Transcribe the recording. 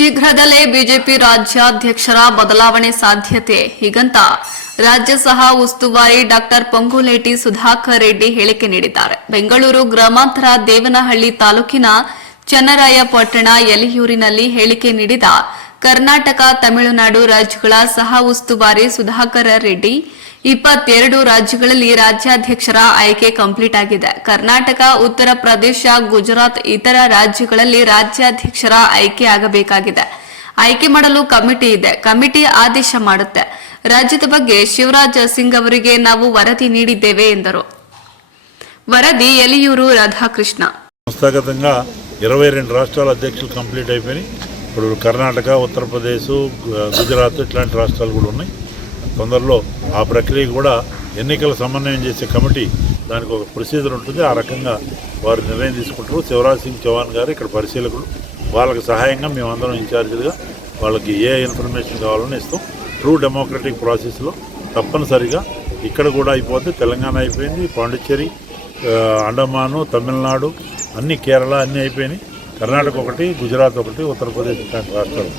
ಶೀಘ್ರದಲ್ಲೇ ಬಿಜೆಪಿ ರಾಜ್ಯಾಧ್ಯಕ್ಷರ ಬದಲಾವಣೆ ಸಾಧ್ಯತೆ ಹೀಗಂತ ರಾಜ್ಯ ಸಹ ಉಸ್ತುವಾರಿ ಡಾಕ್ಟರ್ ಪೊಂಗುಲೇಟಿ ಸುಧಾಕರ್ ರೆಡ್ಡಿ ಹೇಳಿಕೆ ನೀಡಿದ್ದಾರೆ. ಬೆಂಗಳೂರು ಗ್ರಾಮಾಂತರ ದೇವನಹಳ್ಳಿ ತಾಲೂಕಿನ ಚನ್ನರಾಯಪಟ್ಟಣ ಯಲಿಯೂರಿನಲ್ಲಿ ಹೇಳಿಕೆ ನೀಡಿದ ಕರ್ನಾಟಕ ತಮಿಳುನಾಡು ರಾಜ್ಯಗಳ ಸಹ ಉಸ್ತುವಾರಿ ಸುಧಾಕರ್ ರೆಡ್ಡಿ 22 ರಾಜ್ಯಗಳಲ್ಲಿ ರಾಜ್ಯಾಧ್ಯಕ್ಷರ ಆಯ್ಕೆ ಕಂಪ್ಲೀಟ್ ಆಗಿದೆ. ಕರ್ನಾಟಕ, ಉತ್ತರ ಪ್ರದೇಶ, ಗುಜರಾತ್ ಇತರ ರಾಜ್ಯಗಳಲ್ಲಿ ರಾಜ್ಯಾಧ್ಯಕ್ಷರ ಆಯ್ಕೆ ಆಗಬೇಕಾಗಿದೆ. ಆಯ್ಕೆ ಮಾಡಲು ಕಮಿಟಿ ಇದೆ. ಕಮಿಟಿ ಆದೇಶ ಮಾಡುತ್ತೆ. ರಾಜ್ಯದ ಬಗ್ಗೆ ಶಿವರಾಜ್ ಸಿಂಗ್ ಅವರಿಗೆ ನಾವು ವರದಿ ನೀಡಿದ್ದೇವೆ ಎಂದರು. వరది ఎలియూరు రాధాకృష్ణ. సంస్థాగతంగా 22 రాష్ట్రాల అధ్యక్షులు కంప్లీట్ అయిపోయి ఇప్పుడు కర్ణాటక, ఉత్తరప్రదేశ్, గుజరాత్ ఇట్లాంటి రాష్ట్రాలు కూడా ఉన్నాయి. తొందరలో ఆ ప్రక్రియ కూడా ఎన్నికల సమన్వయం చేసే కమిటీ దానికి ఒక ప్రొసీజర్ ఉంటుంది. ఆ రకంగా వారు నిర్ణయం తీసుకుంటారు. శివరాజ్ సింగ్ చౌహాన్ గారు ఇక్కడ పరిశీలకులు. వాళ్ళకి సహాయంగా మేమందరం ఇన్ఛార్జీలుగా వాళ్ళకి ఏ ఇన్ఫర్మేషన్ కావాలని ఇస్తాం. ట్రూ డెమోక్రటిక్ ప్రాసెస్లో తప్పనిసరిగా ఇక్కడ కూడా అయిపోతే తెలంగాణ అయిపోయింది, పాండిచ్చేరి, అండమాను, తమిళనాడు, అన్ని కేరళ అన్నీ అయిపోయినాయి. కర్ణాటక ఒకటి, గుజరాత్ ఒకటి, ఉత్తరప్రదేశ్ ఇట్లాంటి రాష్ట్రాలు.